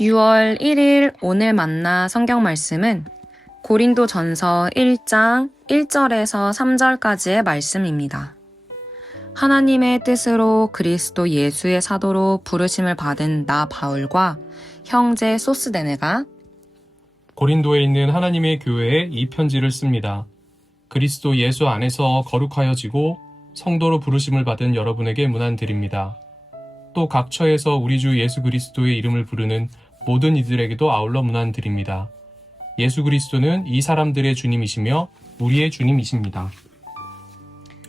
6월 1일 오늘 만나 성경 말씀은 고린도전서 1장 1절에서 3절까지의 말씀입니다. 하나님의 뜻으로 그리스도 예수의 사도로 부르심을 받은 나 바울과 형제 소스데네가 고린도에 있는 하나님의 교회에 이 편지를 씁니다. 그리스도 예수 안에서 거룩하여지고 성도로 부르심을 받은 여러분에게 문안드립니다. 또 각처에서 우리 주 예수 그리스도의 이름을 부르는 모든 이들에게도 아울러 문안드립니다. 예수 그리스도는 이 사람들의 주님이시며 우리의 주님이십니다.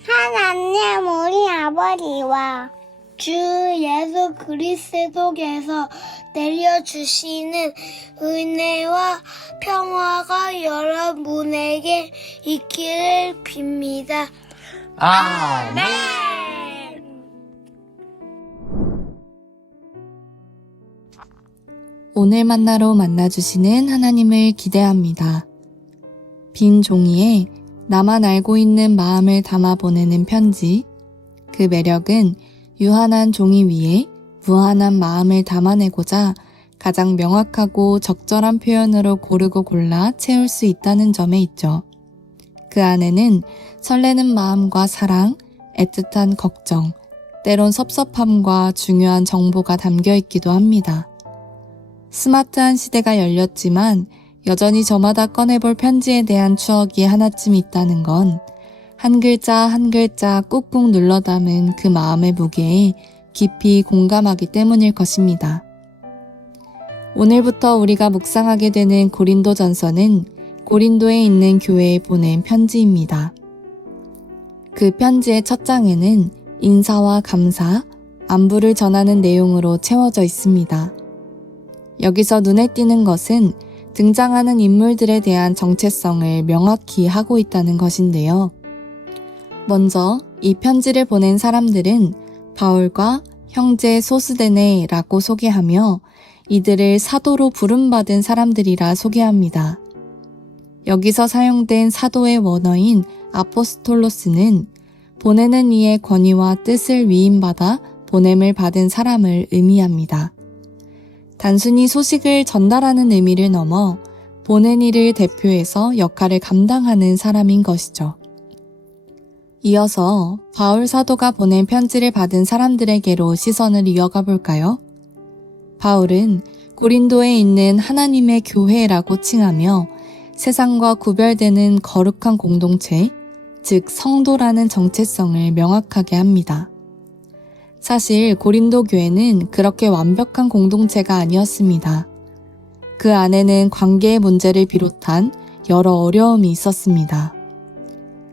하나님 우리 아버지와 주 예수 그리스도께서 내려주시는 은혜와 평화가 여러분에게 있기를 빕니다. 아멘! 오늘 만나러 만나주시는 하나님을 기대합니다. 빈 종이에 나만 알고 있는 마음을 담아 보내는 편지. 그 매력은 유한한 종이 위에 무한한 마음을 담아내고자 가장 명확하고 적절한 표현으로 고르고 골라 채울 수 있다는 점에 있죠. 그 안에는 설레는 마음과 사랑, 애틋한 걱정, 때론 섭섭함과 중요한 정보가 담겨 있기도 합니다. 스마트한 시대가 열렸지만 여전히 저마다 꺼내볼 편지에 대한 추억이 하나쯤 있다는 건 한 글자 한 글자 꾹꾹 눌러 담은 그 마음의 무게에 깊이 공감하기 때문일 것입니다. 오늘부터 우리가 묵상하게 되는 고린도전서는 고린도에 있는 교회에 보낸 편지입니다. 그 편지의 첫 장에는 인사와 감사, 안부를 전하는 내용으로 채워져 있습니다. 여기서 눈에 띄는 것은 등장하는 인물들에 대한 정체성을 명확히 하고 있다는 것인데요. 먼저 이 편지를 보낸 사람들은 바울과 형제 소스데네라고 소개하며 이들을 사도로 부름받은 사람들이라 소개합니다. 여기서 사용된 사도의 원어인 아포스톨로스는 보내는 이의 권위와 뜻을 위임받아 보냄을 받은 사람을 의미합니다. 단순히 소식을 전달하는 의미를 넘어 보낸 이를 대표해서 역할을 감당하는 사람인 것이죠. 이어서 바울 사도가 보낸 편지를 받은 사람들에게로 시선을 이어가 볼까요? 바울은 고린도에 있는 하나님의 교회라고 칭하며 세상과 구별되는 거룩한 공동체, 즉 성도라는 정체성을 명확하게 합니다. 사실 고린도 교회는 그렇게 완벽한 공동체가 아니었습니다. 그 안에는 관계의 문제를 비롯한 여러 어려움이 있었습니다.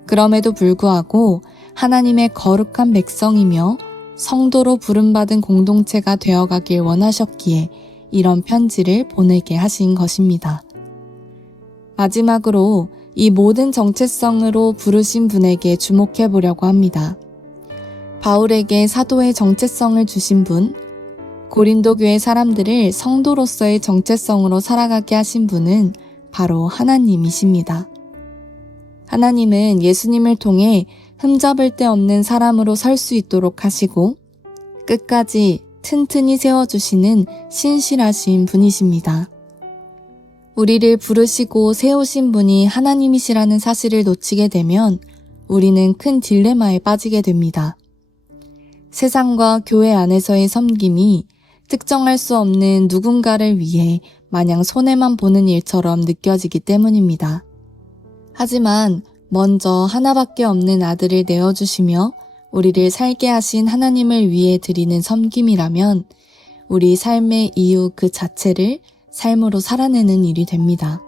그럼에도 불구하고 하나님의 거룩한 백성이며 성도로 부름받은 공동체가 되어가길 원하셨기에 이런 편지를 보내게 하신 것입니다. 마지막으로 이 모든 정체성으로 부르신 분에게 주목해 보려고 합니다. 바울에게 사도의 정체성을 주신 분, 고린도 교회 사람들을 성도로서의 정체성으로 살아가게 하신 분은 바로 하나님이십니다. 하나님은 예수님을 통해 흠잡을 데 없는 사람으로 설 수 있도록 하시고 끝까지 튼튼히 세워주시는 신실하신 분이십니다. 우리를 부르시고 세우신 분이 하나님이시라는 사실을 놓치게 되면 우리는 큰 딜레마에 빠지게 됩니다. 세상과 교회 안에서의 섬김이 특정할 수 없는 누군가를 위해 마냥 손해만 보는 일처럼 느껴지기 때문입니다. 하지만 먼저 하나밖에 없는 아들을 내어주시며 우리를 살게 하신 하나님을 위해 드리는 섬김이라면 우리 삶의 이유 그 자체를 삶으로 살아내는 일이 됩니다.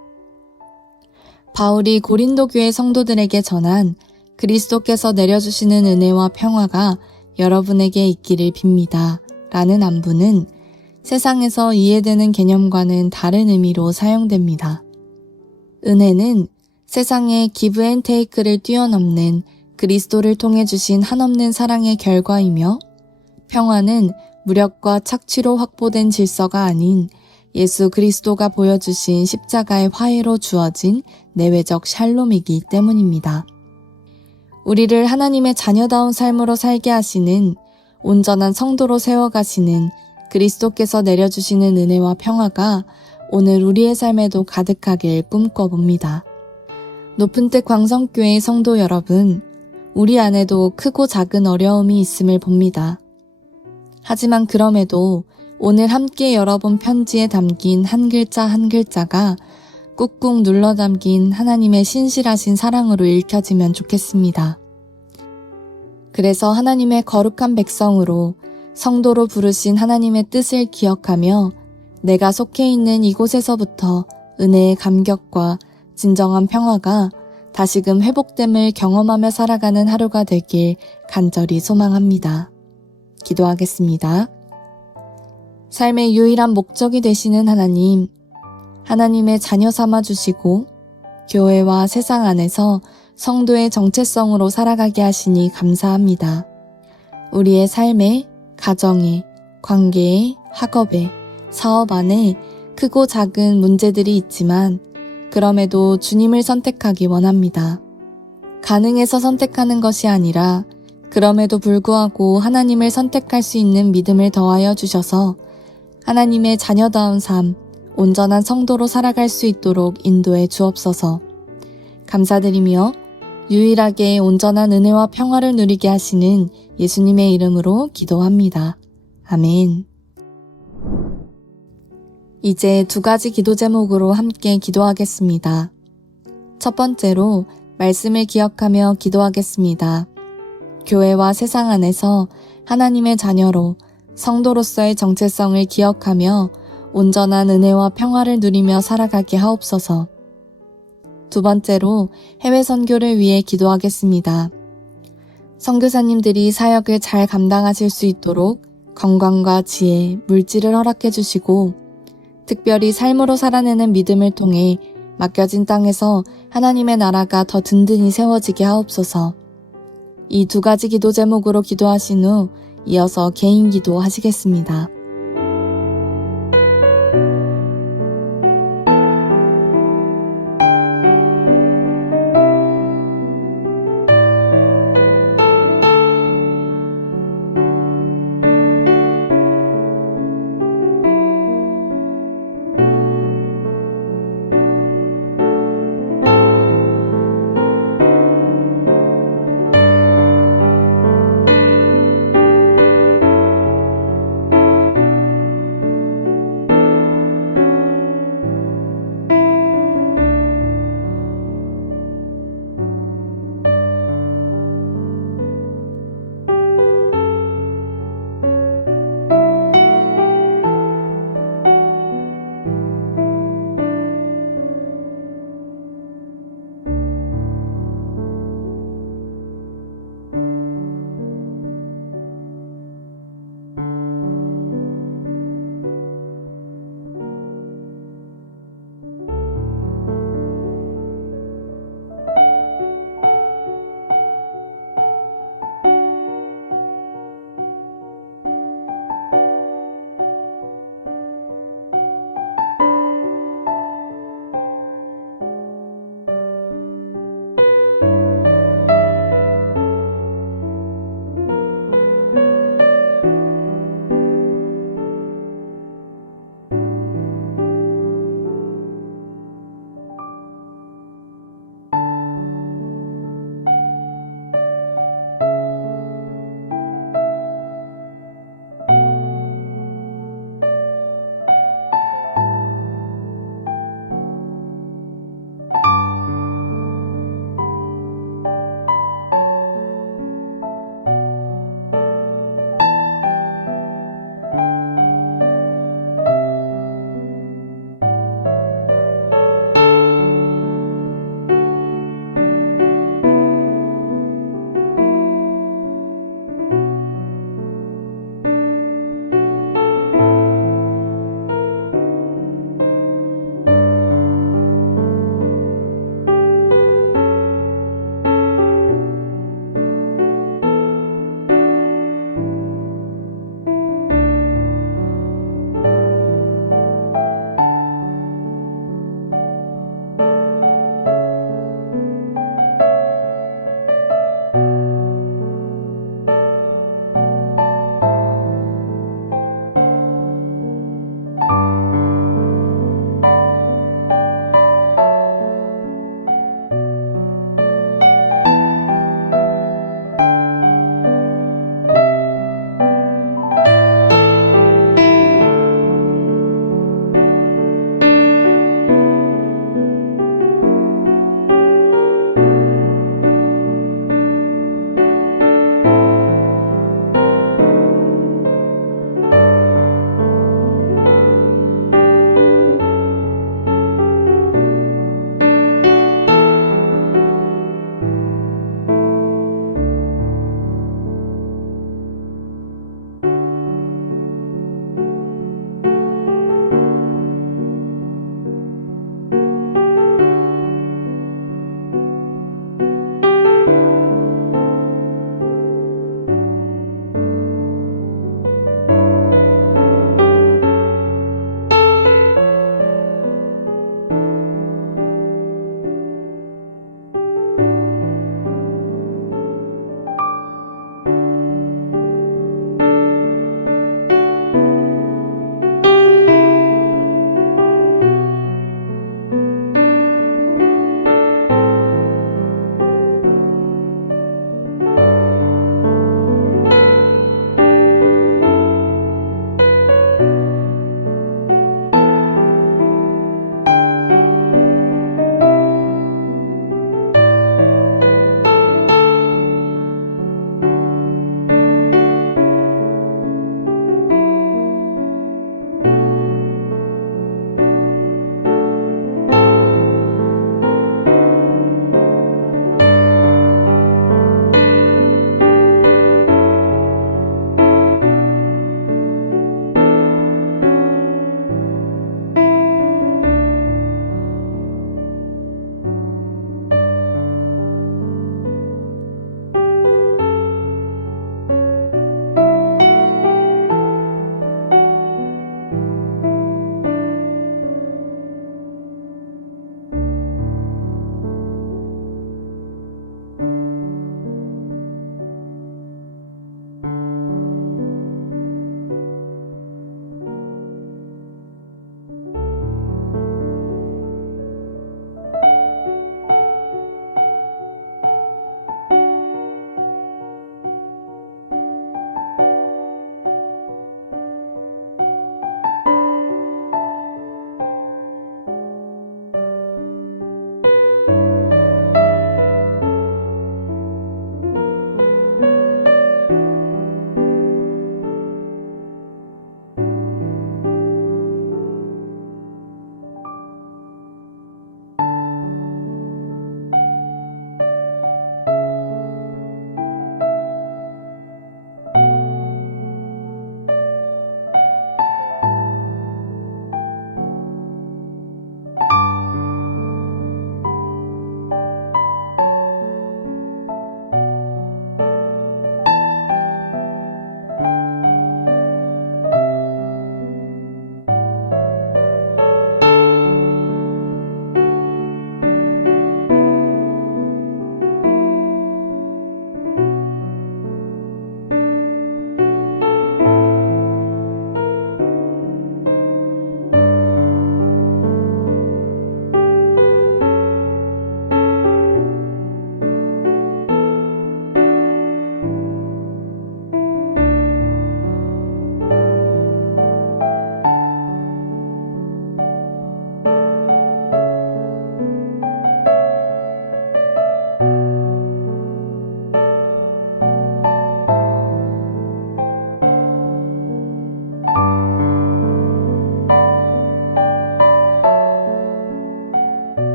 바울이 고린도 교회 성도들에게 전한 그리스도께서 내려주시는 은혜와 평화가 여러분에게 있기를 빕니다. 라는 안부는 세상에서 이해되는 개념과는 다른 의미로 사용됩니다. 은혜는 세상의 기브 앤 테이크를 뛰어넘는 그리스도를 통해 주신 한없는 사랑의 결과이며 평화는 무력과 착취로 확보된 질서가 아닌 예수 그리스도가 보여주신 십자가의 화해로 주어진 내외적 샬롬이기 때문입니다. 우리를 하나님의 자녀다운 삶으로 살게 하시는 온전한 성도로 세워가시는 그리스도께서 내려주시는 은혜와 평화가 오늘 우리의 삶에도 가득하길 꿈꿔봅니다. 높은 뜻 광성교회 성도 여러분, 우리 안에도 크고 작은 어려움이 있음을 봅니다. 하지만 그럼에도 오늘 함께 열어본 편지에 담긴 한 글자 한 글자가 꾹꾹 눌러 담긴 하나님의 신실하신 사랑으로 읽혀지면 좋겠습니다. 그래서 하나님의 거룩한 백성으로 성도로 부르신 하나님의 뜻을 기억하며 내가 속해 있는 이곳에서부터 은혜의 감격과 진정한 평화가 다시금 회복됨을 경험하며 살아가는 하루가 되길 간절히 소망합니다. 기도하겠습니다. 삶의 유일한 목적이 되시는 하나님, 하나님의 자녀 삼아주시고 교회와 세상 안에서 성도의 정체성으로 살아가게 하시니 감사합니다. 우리의 삶에, 가정에, 관계에, 학업에, 사업 안에 크고 작은 문제들이 있지만 그럼에도 주님을 선택하기 원합니다. 가능해서 선택하는 것이 아니라 그럼에도 불구하고 하나님을 선택할 수 있는 믿음을 더하여 주셔서 하나님의 자녀다운 삶, 온전한 성도로 살아갈 수 있도록 인도해 주옵소서. 감사드리며 유일하게 온전한 은혜와 평화를 누리게 하시는 예수님의 이름으로 기도합니다. 아멘. 이제 2가지 기도 제목으로 함께 기도하겠습니다. 첫 번째로 말씀을 기억하며 기도하겠습니다. 교회와 세상 안에서 하나님의 자녀로 성도로서의 정체성을 기억하며 온전한 은혜와 평화를 누리며 살아가게 하옵소서. 두 번째로 해외 선교를 위해 기도하겠습니다. 선교사님들이 사역을 잘 감당하실 수 있도록 건강과 지혜, 물질을 허락해 주시고 특별히 삶으로 살아내는 믿음을 통해 맡겨진 땅에서 하나님의 나라가 더 든든히 세워지게 하옵소서. 이 2가지 기도 제목으로 기도하신 후 이어서 개인 기도 하시겠습니다.